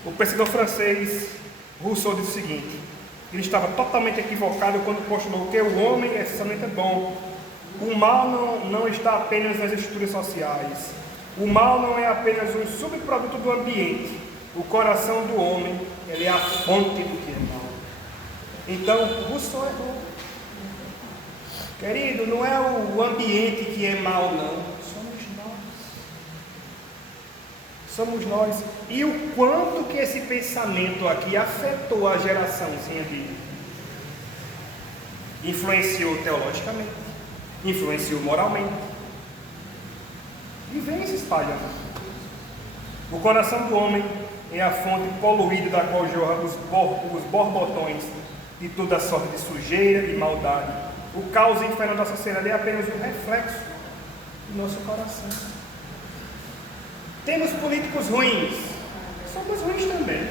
O pensador francês Rousseau disse o seguinte: ele estava totalmente equivocado quando postulou que o homem essencialmente é bom. O mal não está apenas nas estruturas sociais. O mal não é apenas um subproduto do ambiente. O coração do homem, ele é a fonte do que é mal. Então, Rousseau errou. Querido, não é o ambiente que é mal, não. Somos nós. E o quanto que esse pensamento aqui afetou a geraçãozinha dele? Influenciou teologicamente, influenciou moralmente, e vem se espalhando. O coração do homem é a fonte poluída da qual jorram os borbotões de toda sorte de sujeira e maldade. O caos infernal da sociedade é apenas um reflexo do nosso coração. Temos políticos ruins, somos ruins também.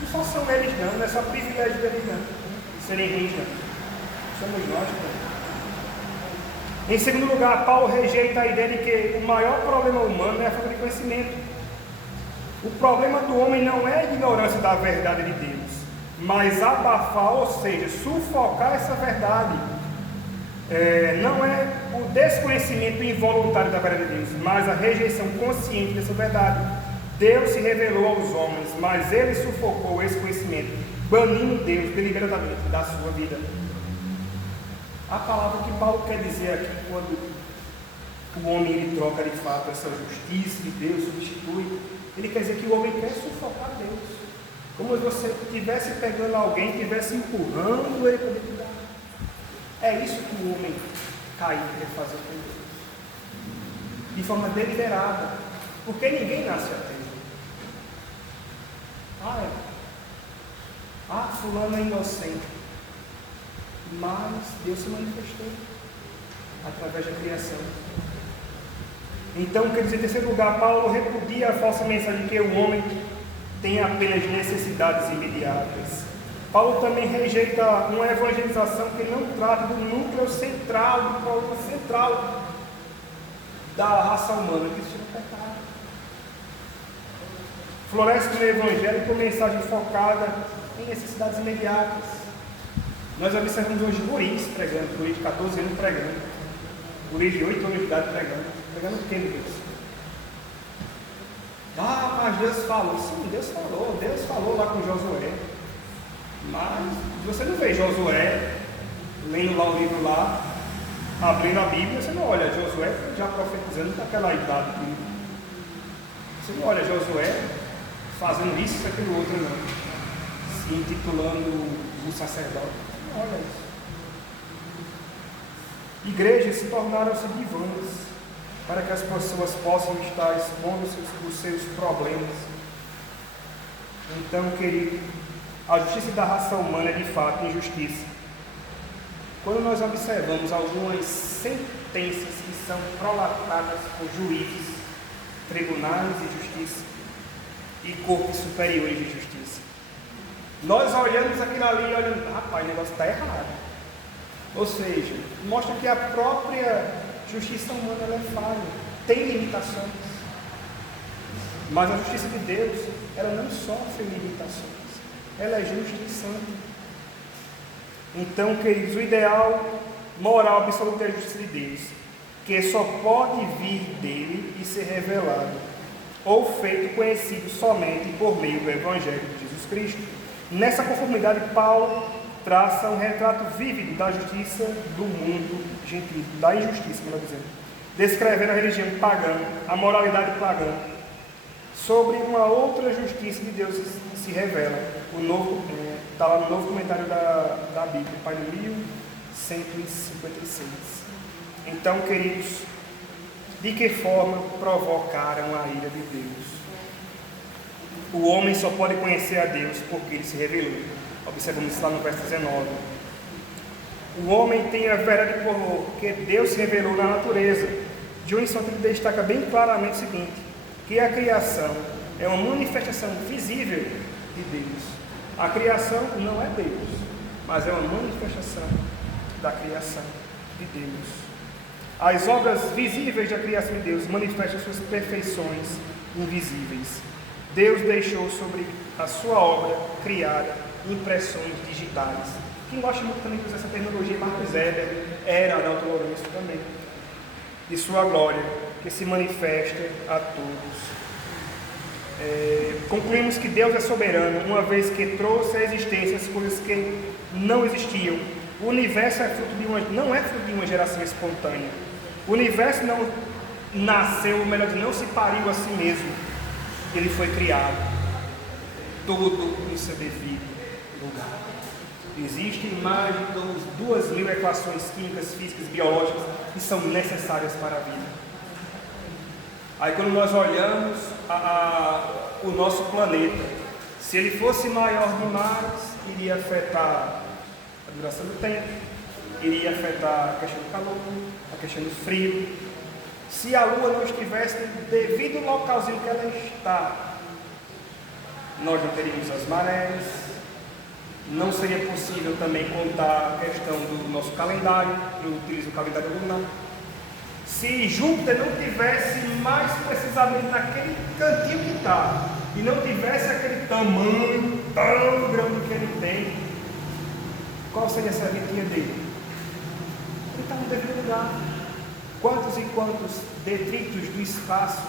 Não só são eles não é só privilégio deles não, de serem ruins não. Somos nós também. Em segundo lugar, Paulo rejeita a ideia de que o maior problema humano é a falta de conhecimento. O problema do homem não é a ignorância da verdade de Deus, mas abafar, ou seja, sufocar essa verdade. Não é o desconhecimento involuntário da verdade de Deus, mas a rejeição consciente dessa verdade. Deus se revelou aos homens, mas ele sufocou esse conhecimento, banindo Deus deliberadamente da sua vida. A palavra que Paulo quer dizer aqui, quando o homem ele troca de fato essa justiça que Deus substitui, ele quer dizer que o homem quer sufocar Deus, como se você estivesse pegando alguém, estivesse empurrando ele para dentro da água. É isso que o homem caído quer fazer com Deus, de forma deliberada, porque ninguém nasce ateu. Fulano é inocente, mas Deus se manifestou através da criação. Então, quer dizer, em terceiro lugar, Paulo repudia a falsa mensagem de que o homem tem apenas necessidades imediatas. Paulo também rejeita uma evangelização que não trata do núcleo central, do problema central da raça humana, que se chama pecado. Floresce no Evangelho com mensagem focada em necessidades imediatas. Nós observamos hoje guris pregando, guris de 14 anos pregando, guris de 8 anos de idade pregando o que, meu Deus? Mas Deus falou. Sim, Deus falou lá com Josué. Mas você não vê Josué lendo lá o livro lá, abrindo a Bíblia, você não olha Josué já profetizando daquela idade dele. Você não olha Josué fazendo isso, aquilo outro, não. Se intitulando o sacerdote. Você não olha isso. Igrejas se tornaram-se divãs para que as pessoas possam estar expondo os seus problemas. Então, querido, a justiça da raça humana é de fato injustiça. Quando nós observamos algumas sentenças que são prolatadas por juízes, tribunais de justiça e cortes superiores de justiça, nós olhamos aquilo ali e olhamos, rapaz, o negócio está errado. Ou seja, mostra que a própria justiça humana ela é falha, tem limitações. Mas a justiça de Deus, ela não sofre limitações. Ela é justa e santa. Então, queridos, o ideal moral absoluto é a justiça de Deus, que só pode vir dele e ser revelado, ou feito conhecido somente por meio do Evangelho de Jesus Cristo. Nessa conformidade, Paulo traça um retrato vívido da justiça do mundo gentil, da injustiça, melhor dizendo, descrevendo a religião pagã, a moralidade pagã, sobre uma outra justiça de Deus que se revela. Está lá no novo comentário da Bíblia, página 1156. Então, queridos, de que forma provocaram a ira de Deus? O homem só pode conhecer a Deus porque ele se revelou. Observamos isso lá no verso 19. O homem tem a verdade porque Deus se revelou na natureza. Johnson destaca bem claramente o seguinte, que a criação é uma manifestação visível de Deus. A criação não é Deus, mas é uma manifestação da criação de Deus. As obras visíveis da criação de Deus manifestam suas perfeições invisíveis. Deus deixou sobre a sua obra criada impressões digitais. Quem gosta muito também de usar essa terminologia, Marcos Weber, era Adalto Lourenço também. De sua glória, que se manifesta a todos. Concluímos que Deus é soberano, uma vez que trouxe à existência as coisas que não existiam. O universo não é fruto de uma geração espontânea. O universo não nasceu, ou melhor, não se pariu a si mesmo. Ele foi criado, todo no seu devido lugar. Existem mais de 2.000 equações químicas, físicas, biológicas que são necessárias para a vida. Aí quando nós olhamos o nosso planeta, se ele fosse maior demais, iria afetar a duração do tempo, iria afetar a questão do calor, a questão do frio. Se a Lua não estivesse no devido localzinho que ela está, nós não teríamos as marés, não seria possível também contar a questão do nosso calendário, eu utilizo o calendário lunar. Se Júpiter não tivesse mais precisamente naquele cantinho que está, e não tivesse aquele tamanho tão grande que ele tem, qual seria a serventia dele? Ele está no devido lugar. Quantos e quantos detritos do espaço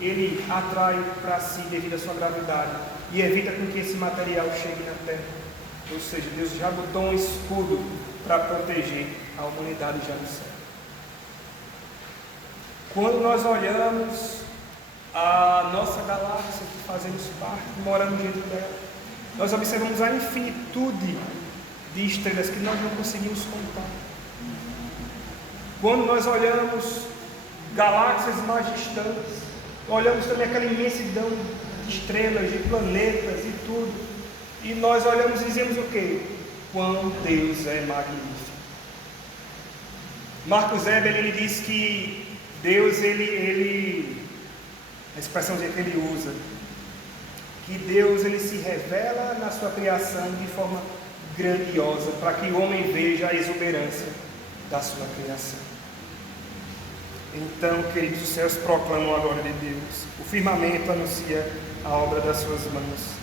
ele atrai para si devido à sua gravidade e evita com que esse material chegue na Terra? Ou seja, Deus já botou um escudo para proteger a humanidade já no céu. Quando nós olhamos a nossa galáxia que fazemos parte, moramos dentro dela, nós observamos a infinitude de estrelas que nós não conseguimos contar. Quando nós olhamos galáxias mais distantes, olhamos também aquela imensidão de estrelas, de planetas e tudo, e nós olhamos e dizemos o quê? Quão Deus é magnífico. Marcos Weber, ele diz que Deus, a expressão que ele usa, que Deus ele se revela na sua criação de forma grandiosa, para que o homem veja a exuberância da sua criação. Então, queridos, os céus proclamam a glória de Deus, o firmamento anuncia a obra das suas mãos.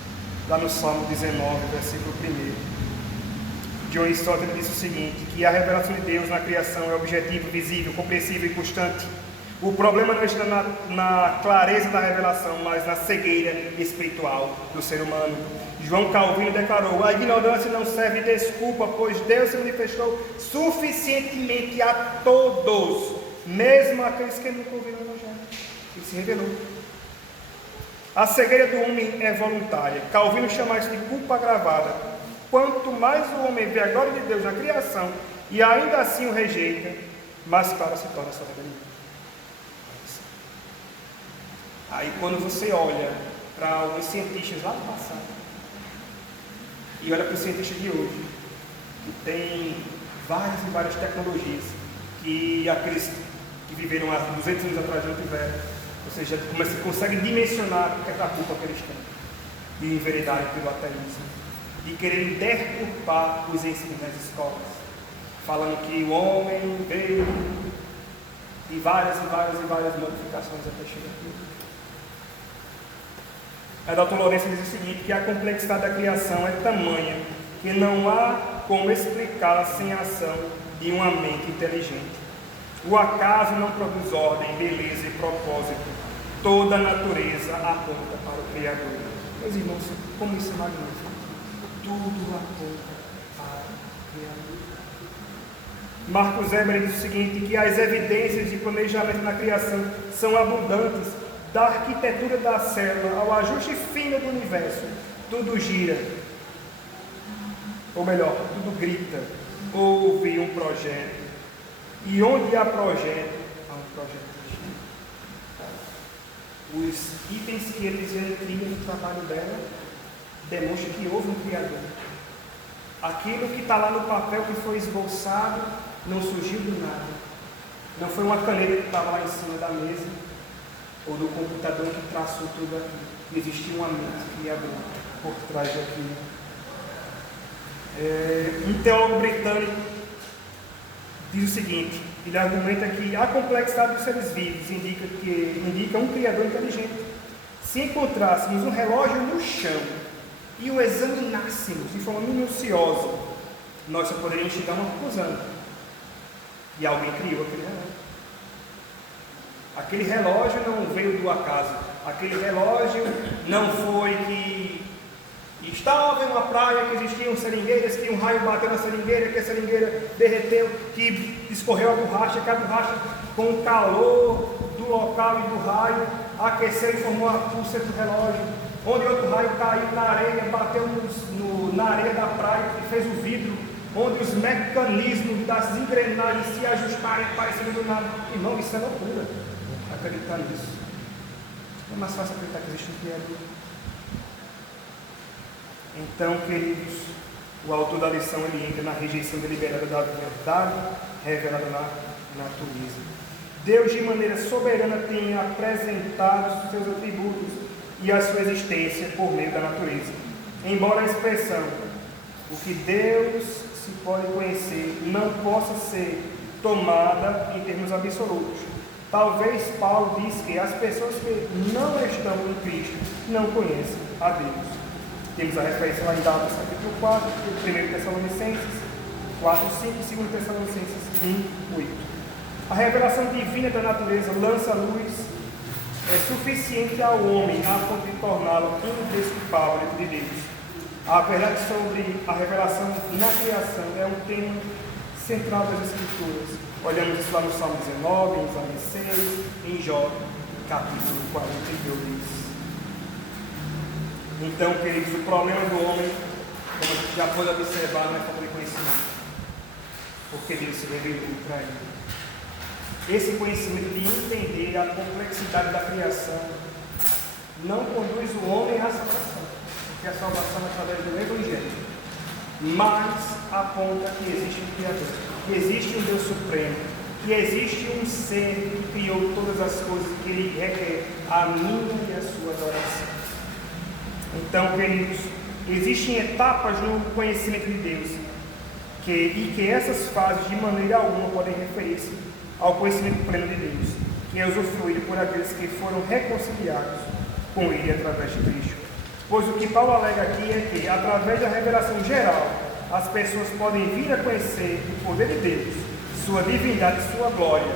Lá no Salmo 19, versículo 1. John Stott diz o seguinte, que a revelação de Deus na criação é objetivo, visível, compreensível e constante. O problema não está na clareza da revelação, mas na cegueira espiritual do ser humano. João Calvino declarou: a ignorância não serve de desculpa, pois Deus se manifestou suficientemente a todos, mesmo aqueles que nunca ouviram o Evangelho. Ele se revelou. A cegueira do homem é voluntária. Calvino chama isso de culpa agravada. Quanto mais o homem vê a glória de Deus na criação e ainda assim o rejeita, mais clara se torna a sua rebelião. Aí quando você olha para alguns cientistas lá do passado e olha para os cientistas de hoje, que tem várias e várias tecnologias que aqueles que viveram há 200 anos atrás não tiveram, ou seja, como você consegue dimensionar o que é a culpa que eles têm de enveredarem pelo ateísmo, de quererem deturpar os ensinos nas escolas, falando que o homem veio e várias modificações até chegar aqui. Adalto Lourenço diz o seguinte, que a complexidade da criação é tamanha que não há como explicá-la sem a ação de uma mente inteligente. O acaso não produz ordem, beleza e propósito. Toda a natureza aponta para o Criador. Meus irmãos, como isso é magnífico. Tudo aponta para o Criador. Marcos Weber diz o seguinte, que as evidências de planejamento na criação são abundantes, da arquitetura da célula ao ajuste fino do universo, tudo gira, ou melhor, tudo grita, houve um projeto, e onde há projeto, há um projeto. Os itens que eles criam no trabalho dela demonstram que houve um Criador. Aquilo que está lá no papel que foi esboçado não surgiu do nada, não foi uma caneta que estava lá em cima da mesa ou do computador que traçou tudo aquilo. Existia uma mente criadora por trás daquilo. Um teólogo britânico diz o seguinte: ele argumenta que a complexidade dos seres vivos indica um Criador inteligente. Se encontrássemos um relógio no chão e o examinássemos de forma minuciosa, nós só poderíamos chegar a uma conclusão: e alguém criou aquele relógio. Aquele relógio não veio do acaso. Aquele relógio não foi que estava em uma praia que existiam seringueiras, que um raio bateu na seringueira, que a seringueira derreteu, que escorreu a borracha, que a borracha, com o calor do local e do raio, aqueceu e formou a pulsa do relógio, onde outro raio caiu na areia, bateu na areia da praia e fez o vidro, onde os mecanismos das engrenagens se ajustaram e apareceram do nada. Irmão, isso é loucura, acreditar nisso. É mais fácil acreditar que existe um Criador. Então, queridos, o autor da lição ele entra na rejeição deliberada da verdade revelada na natureza. Deus, de maneira soberana, tem apresentado os seus atributos e a sua existência por meio da natureza. Embora a expressão "o que Deus se pode conhecer" não possa ser tomada em termos absolutos. Talvez Paulo diz que as pessoas que não estão em Cristo não conhecem a Deus. Temos a referência lá em Gálatas capítulo 4, 1 Tessalonicenses 4, 5 e 2 Tessalonicenses 1, 8. A revelação divina da natureza lança a luz suficiente ao homem a ponto de torná-lo indesculpável diante de Deus. A verdade sobre a revelação na criação é um tema central das Escrituras. Olhamos isso lá no Salmo 19, em Isaías 6, em Jó capítulo 42. Então, queridos, o problema do homem, como já foi observado, não é falta de conhecimento, porque Deus se revelou para ele. Esse conhecimento de entender a complexidade da criação não conduz o homem à salvação, porque a salvação é através do Evangelho, mas aponta que existe um Criador, que existe um Deus Supremo, que existe um ser que criou todas as coisas, que ele requer a minha e a sua adoração. Então, queridos, existem etapas no conhecimento de Deus e que essas fases de maneira alguma podem referir-se ao conhecimento pleno de Deus, que é usufruído por aqueles que foram reconciliados com Ele através de Cristo. Pois o que Paulo alega aqui é que, através da revelação geral, as pessoas podem vir a conhecer o poder de Deus, sua divindade e sua glória,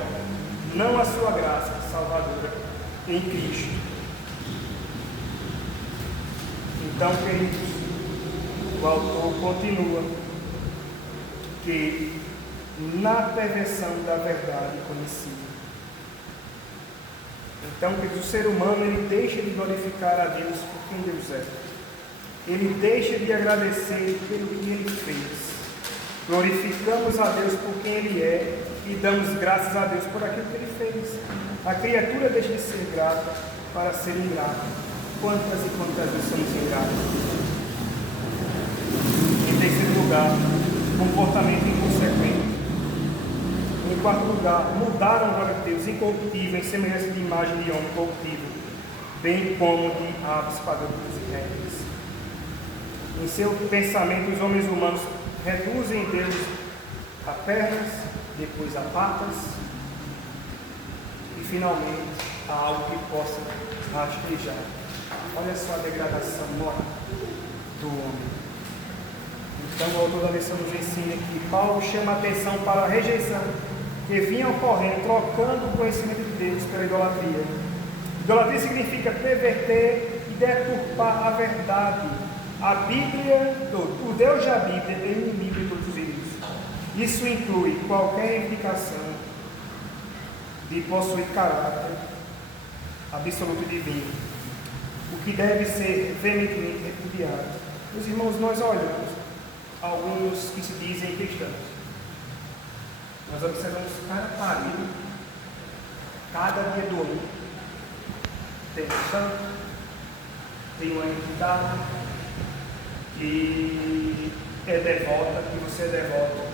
não a sua graça salvadora em Cristo. Então, queridos, o autor continua que na perversão da verdade conhecida. Então, queridos, o ser humano ele deixa de glorificar a Deus por quem Deus é. Ele deixa de agradecer pelo que Ele fez. Glorificamos a Deus por quem Ele é e damos graças a Deus por aquilo que Ele fez. A criatura deixa de ser grata para ser ingrata. Quantas e quantas vezes somos ingratos? Em terceiro lugar, comportamento inconsequente. Em quarto lugar, mudaram a glória de Deus incorruptível em semelhança de imagem de homem corruptível, bem como de aves, pagãos e répteis. Em seu pensamento, os homens humanos reduzem Deus a pernas, depois a patas e finalmente a algo que possa rastejar. Olha só a degradação moral do homem. Então, o autor da lição nos ensina que Paulo chama a atenção para a rejeição que vinha ocorrendo, trocando o conhecimento de Deus pela idolatria. Idolatria significa perverter e deturpar a verdade. A Bíblia, o Deus da Bíblia é inimigo de todos os ídolos. Isso inclui qualquer implicação de possuir caráter absoluto divino, o que deve ser veementemente repudiado. Meus irmãos, nós olhamos alguns que se dizem cristãos. Nós observamos cada parido, cada dia do ano. Tem um santo, tem uma entidade que é devota, que você é devota.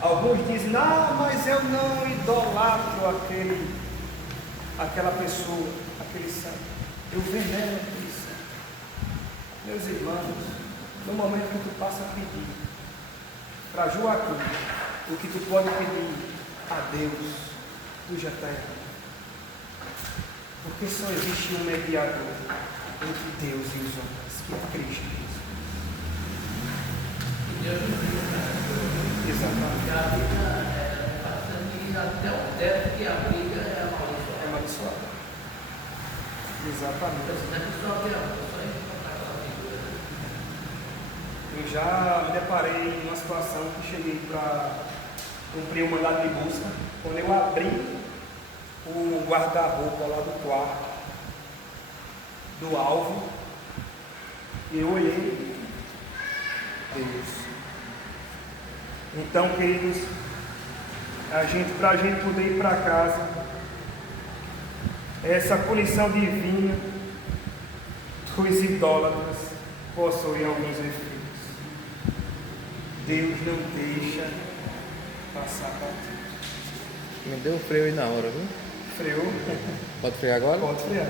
Alguns dizem, mas eu não idolatro aquela pessoa, aquele santo. Eu venero aquele santo. Meus irmãos, no momento que tu passa a pedir, para Joaquim, o que tu pode pedir a Deus, tu já está errado. Porque só existe um mediador entre Deus e os homens, que é Cristo Jesus. E Deus não viu, cara. Exatamente. A Bíblia diz até o teto que a briga é amaldiçoada. É amaldiçoado. Exatamente. Não é que só tem a só encontrar aquela figura. Eu já me deparei numa situação que cheguei para cumprir o mandado de busca. Quando eu abri o guarda-roupa lá do quarto, do alvo, eu olhei Deus. Então, queridos, para a gente poder ir para casa, essa punição divina dos idólatras possui alguns efeitos. Deus não deixa passar batido. Me deu um freio aí na hora, viu? Freou? Pode frear agora? Pode frear.